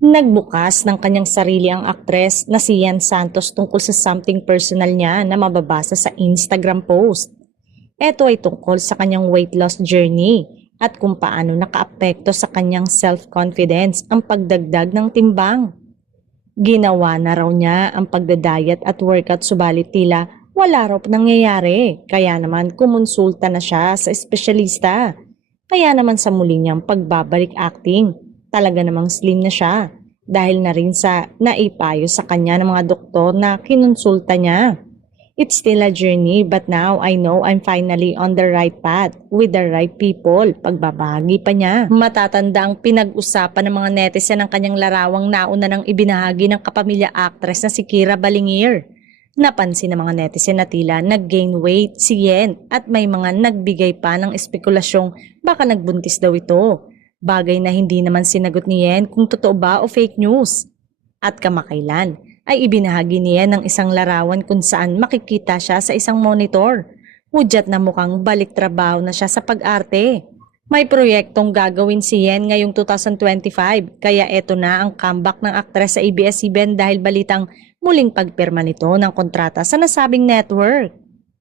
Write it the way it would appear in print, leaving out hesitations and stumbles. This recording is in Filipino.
Nagbukas ng kanyang sarili ang aktres na si Yan Santos tungkol sa something personal niya na mababasa sa Instagram post. Ito ay tungkol sa kanyang weight loss journey at kung paano nakaapekto sa kanyang self-confidence ang pagdagdag ng timbang. Ginawa na raw niya ang pagdadayat at workout subalit tila wala raw nangyayari. Kaya naman kumonsulta na siya sa espesyalista. Kaya naman sa muli niyang pagbabalik acting, talaga namang slim na siya dahil na rin sa naipayo sa kanya ng mga doktor na kinonsulta niya. It's still a journey but now I know I'm finally on the right path with the right people. Pagbabahagi pa niya. Matatanda ang pinag-usapan ng mga netizen ng kanyang larawang nauna ng ibinahagi ng kapamilya actress na si Kira Balingir. Napansin ng mga netizen na tila nag-gain weight si Yen at may mga nagbigay pa ng espekulasyong baka nagbuntis daw ito. Bagay na hindi naman sinagot ni Yen kung totoo ba o fake news. At kamakailan ay ibinahagi niya ng isang larawan kung saan makikita siya sa isang monitor. Hudyat na mukhang balik trabaho na siya sa pag-arte. May proyektong gagawin si Yen ngayong 2025 kaya eto na ang comeback ng aktres sa ABS-CBN dahil balitang muling pagpirma nito ng kontrata sa nasabing network.